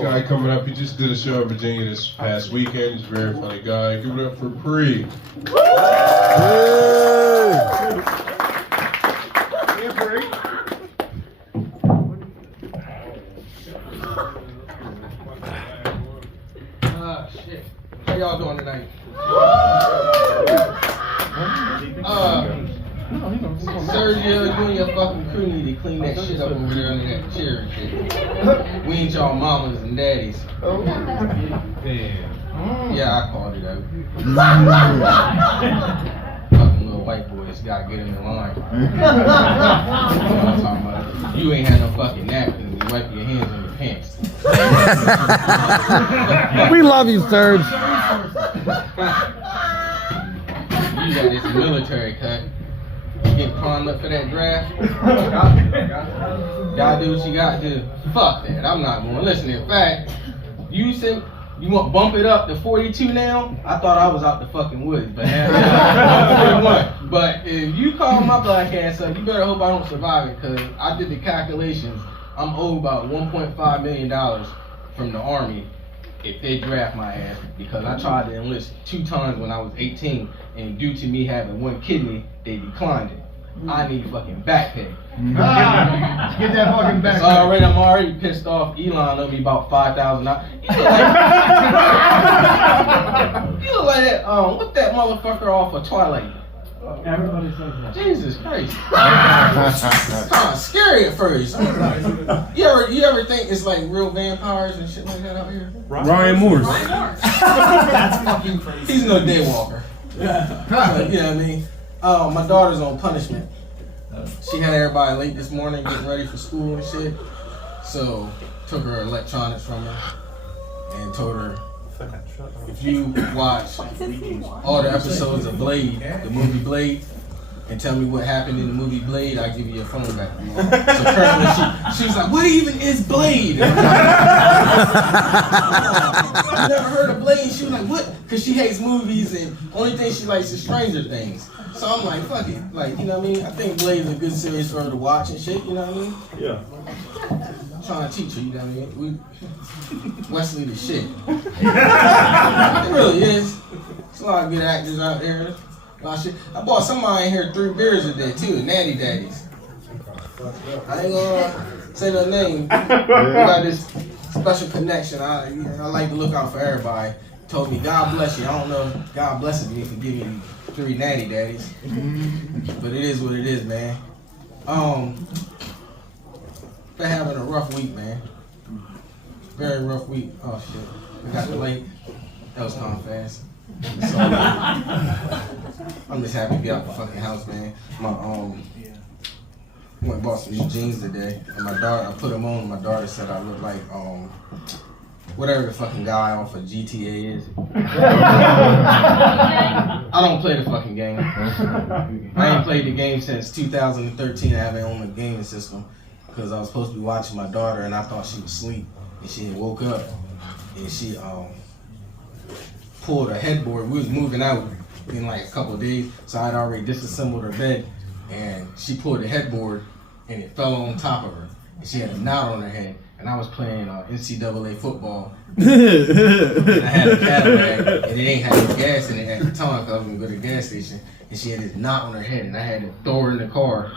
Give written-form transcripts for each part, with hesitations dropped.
guy coming up. He just did a show in Virginia this past weekend. He's a very funny guy. Give it up for Pre. Shit. How y'all doing tonight? Sergio, you and your fucking crew need to clean that shit up over there under that chair and shit. We ain't y'all mamas and daddies. Yeah, I called it out. Fucking little white boys gotta get in the line. You know what I'm talking about? You ain't had no fucking napkins. You wipe your hands on your pants. We love you, Serge. You got this military cut. You get primed up for that draft. Gotta do what you gotta do. Fuck that. I'm not going to listen. In fact, you said you want to bump it up to 42 now? I thought I was out the fucking woods, but now I'm 41. But if you call my black ass up, you better hope I don't survive it, because I did the calculations. I'm owed about $1.5 million from the Army if they draft my ass, because I tried to enlist 2 times when I was 18, and due to me having 1 kidney, they declined it. I need fucking back pay. Get that fucking back So I'm already pissed off. Elon owed me about $5,000. You look like that. What that motherfucker off of Twilight? Everybody says that. Jesus Christ. Kind of scary at first. You ever think it's like real vampires and shit like that out here? Ryan Moore. That's fucking crazy. He's no daywalker. You know what I mean? My daughter's on punishment. She had everybody late this morning getting ready for school and shit. So took her electronics from her and told her, if you watch all the episodes of Blade, the movie Blade, and tell me what happened in the movie Blade, I'll give you your phone back. So currently she was like, what even is Blade? I've never heard of Blade. She was like, what? Because she hates movies and only thing she likes is Stranger Things. So I'm like, fuck it. Like, you know what I mean? I think Blade is a good series for her to watch and shit, you know what I mean? Yeah. I'm trying to teach her, you know what I mean? Wesley the shit. It really is. There's a lot of good actors out there. A lot of shit. I bought somebody in here 3 beers a day too, Natty Daddies. I ain't gonna say no name. We got this special connection. I like to look out for everybody. Told me, God bless you. I don't know if God blesses me for giving you 3 Natty Daddies. But it is what it is, man. Been having a rough week, man. Very rough week. Oh shit. We got the late. That was kind of fast. So, I'm just happy to be out the fucking house, man. My went and bought some new jeans today, and my daughter, I put them on. And my daughter said I look like whatever the fucking guy off of GTA is. I don't play the fucking game. I ain't played the game since 2013. I haven't owned a gaming system because I was supposed to be watching my daughter, and I thought she was asleep, and she had woke up, and she pulled her headboard. We was moving out in like a couple of days, so I had already disassembled her bed, and she pulled the headboard, and it fell on top of her, and she had a knot on her head. And I was playing NCAA football, and I had a Cadillac, and it ain't had no gas in it at the time because I was gonna go to the gas station, and she had this knot on her head, and I had to throw her in the car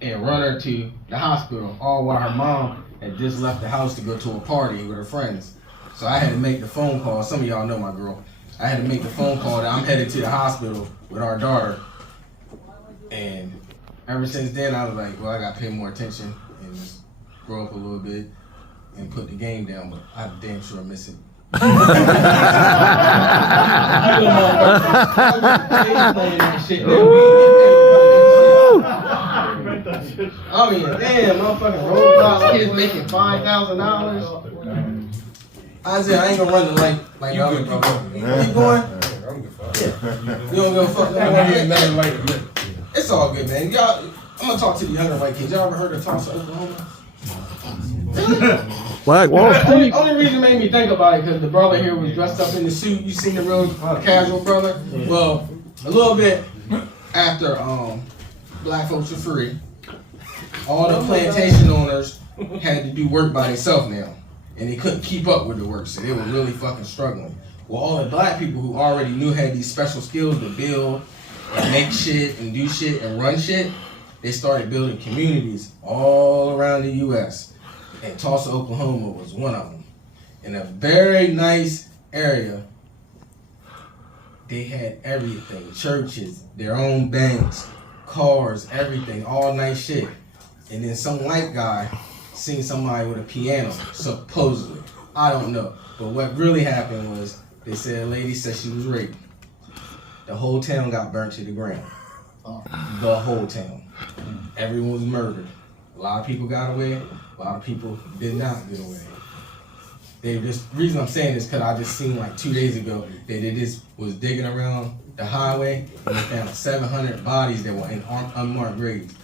and run her to the hospital, all while her mom had just left the house to go to a party with her friends. So I had to make the phone call. Some of y'all know my girl. I had to make the phone call that I'm headed to the hospital with our daughter. And ever since then, I was like, well, I got to pay more attention and just grow up a little bit and put the game down. But I damn sure miss it. I mean, damn, motherfucking Roblox kids making $5,000. I said I ain't gonna run the like the other bro. Keep going. You don't give a fuck. It's all good, man. Y'all, I'm gonna talk to the younger white kids. Y'all ever heard of Tulsa, Oklahoma? What? Only reason it made me think about it because the brother here was dressed up in the suit. You seen the real casual brother? Well, a little bit after Black Folks Are Free, all the plantation owners had to do work by themselves now. and they couldn't keep up with the work, so they were really fucking struggling. Well, all the black people who already knew had these special skills to build and make shit and do shit and run shit, they started building communities all around the U.S. And Tulsa, Oklahoma was one of them. In a very nice area, they had everything, churches, their own banks, cars, everything, all nice shit. And then some white guy seen somebody with a piano, supposedly. I don't know. But what really happened was they said a lady said she was raped. The whole town got burnt to the ground. The whole town. Everyone was murdered. A lot of people got away. A lot of people did not get away. The reason I'm saying this because I just seen like 2 days ago that they just was digging around the highway and they found 700 bodies that were in unmarked graves.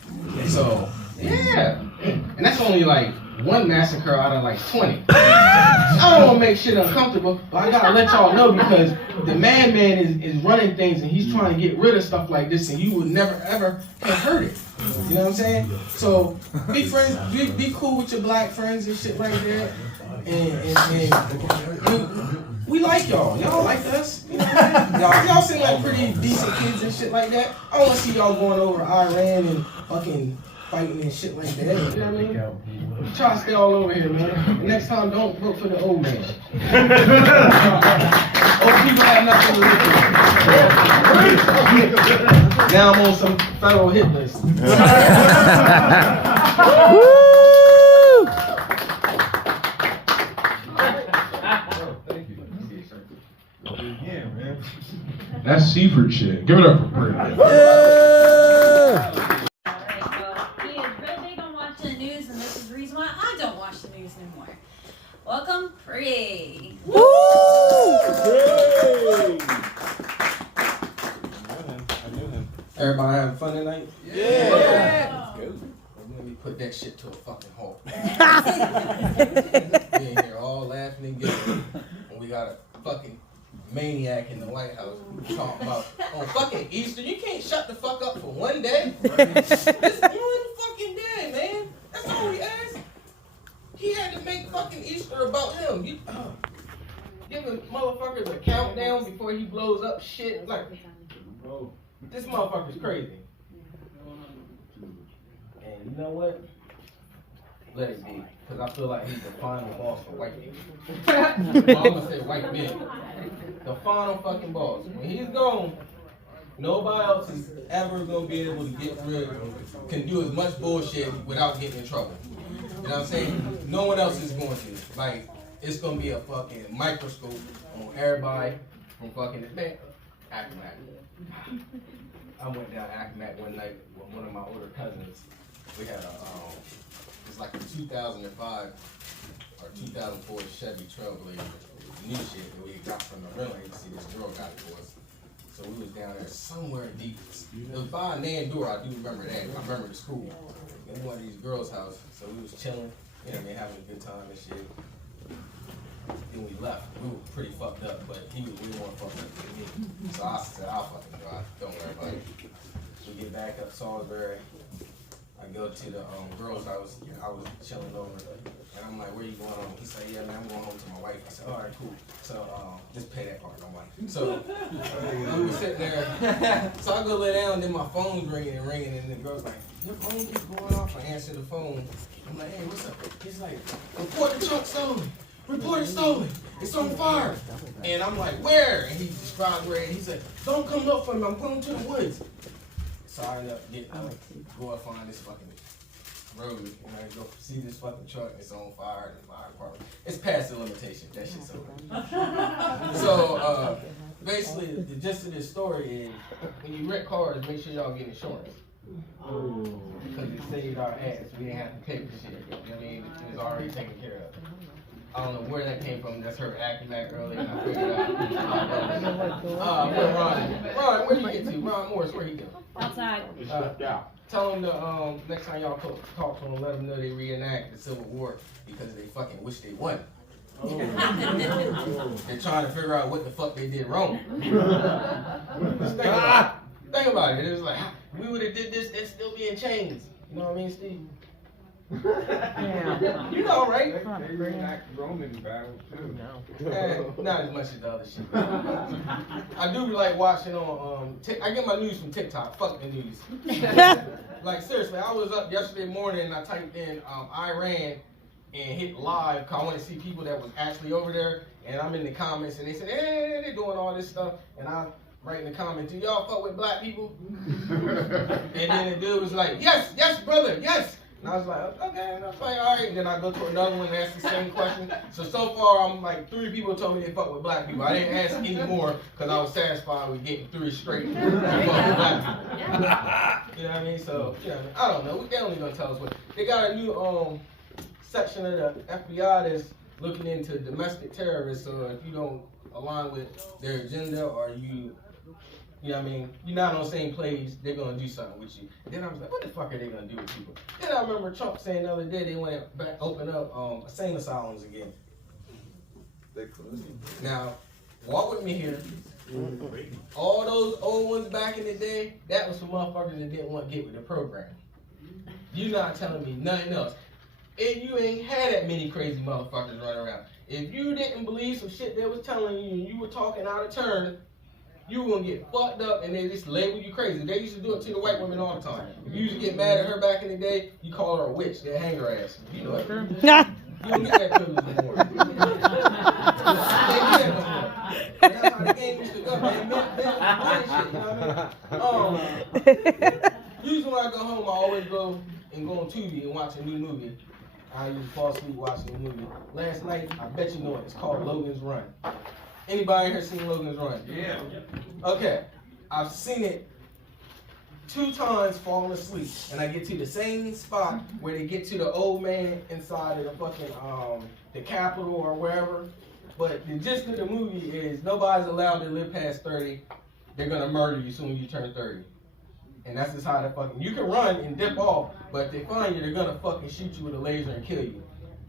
So, yeah. And that's only like one massacre out of like 20. I don't want to make shit uncomfortable, but I gotta let y'all know because the madman is running things and he's trying to get rid of stuff like this and you would never ever have heard it. You know what I'm saying? So be friends, be cool with your black friends and shit like that. And we like y'all. Y'all like us. You know what I'm saying? Y'all seem like pretty decent kids and shit like that. I don't want to see y'all going over Iran and fucking fighting and shit like that. You know what I mean? Try to stay all over here, man. And next time, don't vote for the old man. Old people have nothing to live for. Now I'm on some federal hit list. That's Seaford shit. Give it up for Bree. Alright, well, he is real big on watching the news, and this is the reason why I don't watch the news anymore. Welcome, Free. Everybody having fun tonight? Yeah. Let me put that shit to a fucking halt. We in here all laughing and giggling, and we got a fucking maniac in the White House talking about on fucking Easter. You can't shut the fuck up for one day. This one fucking day, man. That's all we asked. He had to make fucking Easter about him. You giving motherfuckers a countdown before he blows up shit like this motherfucker's crazy. And you know what? Let it be, because I feel like he's the final boss for white people. I'm gonna say white men. The final fucking boss. When he's gone, nobody else is ever gonna be able to get rid of, can do as much bullshit without getting in trouble. You know what I'm saying? No one else is going to. Like, it's gonna be a fucking microscope on everybody from fucking the bank. Acmac. I went down Acmac one night with one of my older cousins. We had it's like a 2005 or 2004 Chevy Trailblazer, new shit that we got from the rental agency. This girl got it for us. So we was down there somewhere deep. It was by Nandor, I do remember that. I remember the school. In one of these girls' house. So we was chilling, you know what I mean, having a good time and shit. Then we left. We were pretty fucked up, but he was way more fucked up than me. So I said, I'll fucking drive. Don't worry about it. We get back up Salisbury. I go to the girl's house. I was chilling over, and I'm like, "Where you going on?" He said, "Yeah, man, I'm going home to my wife." I said, "All right, cool. So just pay that part." I'm like, so we were sitting there. So I go lay down, then my phone's ringing, and the girl's like, "Your phone keeps going off." I answer the phone. I'm like, "Hey, what's up?" He's like, "Report the truck stolen. Report it stolen. It's on fire." And I'm like, "Where?" And he described where. And he said, "Don't come look for me. I'm going to the woods." So I ended up go up find this fucking road, and I go see this fucking truck. It's on fire. The fire department. It's past the limitation. That shit's over. So basically, the gist of this story is when you rent cars, make sure y'all get insurance. Because it saved our ass. We didn't have to pay for shit. You know what I mean? It was already taken care of. I don't know where that came from. That's her acting back earlier, and I figured out. Where Ron? Ron, where you get to? Ron Morris, where he go? Outside. Tell them to next time y'all talk to them, let them know they reenact the Civil War because they fucking wish they won. They're trying to figure out what the fuck they did wrong. Just think about it. It was like, we would have did this, they'd still be in chains. You know what I mean, Steve? You know, right? They reenact Roman battles too. Not as much as the other shit. I do like watching on. I get my news from TikTok. Fuck the news. Like seriously, I was up yesterday morning and I typed in Iran and hit live because I want to see people that was actually over there. And I'm in the comments and they said, hey, they're doing all this stuff. And I write in the comments, do y'all fuck with black people? And then the dude was like, yes, brother, yes. And I was like, okay, and I was like, all right. And then I go to another one and ask the same question. So far, I'm like, 3 people told me they fuck with black people. I didn't ask any more because I was satisfied with getting 3 straight. Fuck with black people. You know what I mean? So, you know, I don't know. They only gonna tell us what. They got a new section of the FBI that's looking into domestic terrorists. So if you don't align with their agenda or you know what I mean, you're not on the same page, they're gonna do something with you. Then I was like, what the fuck are they gonna do with people? Then I remember Trump saying the other day they want to back open up insane asylums again. Now, walk with me here. All those old ones back in the day, that was for motherfuckers that didn't want to get with the program. You're not telling me nothing else. And you ain't had that many crazy motherfuckers running around. If you didn't believe some shit they was telling you and you were talking out of turn, you were gonna get fucked up and they just label you crazy. They used to do it to the white women all the time. If you used to get mad at her back in the day, you call her a witch, they'd hang her ass. You know it. You don't get that privilege no more. That's how the game used to go, man. Shit, you know what I mean? Usually when I go home, I always go on Tubi and watch a new movie. I usually fall asleep watching the movie. Last night, I bet you know it. It's called Logan's Run. Anybody here seen Logan's Run? Yeah. Okay. I've seen it 2 times falling asleep. And I get to the same spot where they get to the old man inside of the fucking, the Capitol or wherever. But the gist of the movie is nobody's allowed to live past 30. They're going to murder you as soon as you turn 30. And that's just how they fucking, you can run and dip off, but if they find you, they're going to fucking shoot you with a laser and kill you.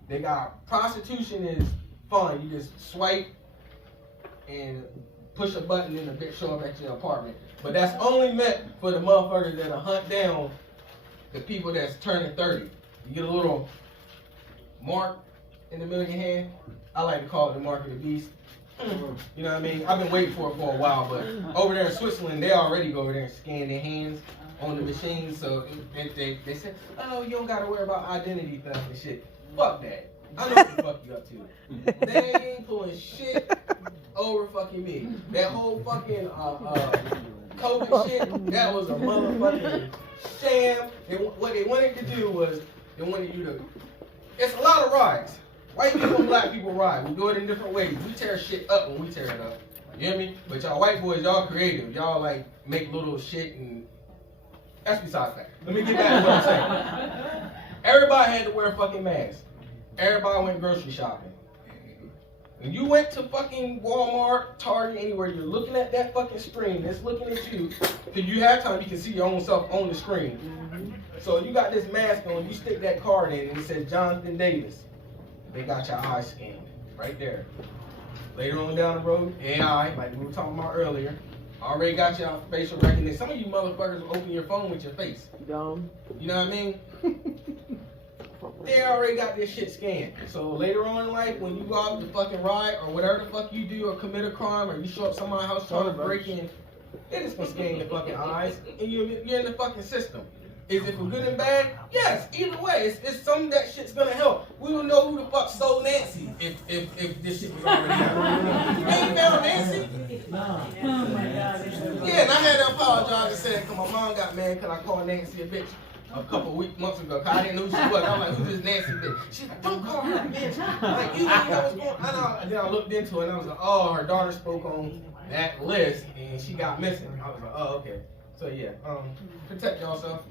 They got, prostitution is fun. You just swipe and push a button and the bitch show up at your apartment. But that's only meant for the motherfuckers that'll hunt down the people that's turning 30. You get a little mark in the middle of your hand. I like to call it the mark of the beast. You know what I mean? I've been waiting for it for a while, but over there in Switzerland, they already go over there and scan their hands on the machine. So they said, oh, you don't got to worry about identity theft and shit. Fuck that. I know what the fuck you up to. They ain't pulling shit over fucking me. That whole fucking COVID shit, that was a motherfucking sham. What they wanted to do was, they wanted you to, it's a lot of rides. White people and black people ride. We do it in different ways. We tear shit up when we tear it up. You hear me? But y'all white boys, y'all creative. Y'all like make little shit and that's besides that. Let me get back to what I'm saying. Everybody had to wear a fucking mask. Everybody went grocery shopping. When you went to fucking Walmart, Target, anywhere, you're looking at that fucking screen. It's looking at you. Because you have time, you can see your own self on the screen. So you got this mask on, you stick that card in and it says Jonathan Davis. They got your eyes scanned right there. Later on down the road, AI, like we were talking about earlier, already got your facial recognition. Some of you motherfuckers will open your phone with your face. Dumb. You know what I mean? They already got this shit scanned. So later on in life, when you go out to fucking ride or whatever the fuck you do or commit a crime or you show up somebody's house trying to break in, they just gonna scan your fucking eyes and you're in the fucking system. Is it for good and bad? Yes, either way. It's something that shit's gonna help. We will know who the fuck stole Nancy if this shit was already happening. You ain't found Nancy? Oh my God. Yeah, and I had to apologize and say, cause my mom got mad because I called Nancy a bitch a couple months ago. Cause I didn't know who she was. I was like, who's this Nancy bitch? She's like, don't call her a bitch. I'm like, you know what's going on? And then I looked into it and I was like, oh, her daughter spoke on that list and she got missing. I was like, oh, okay. So yeah, protect yourself.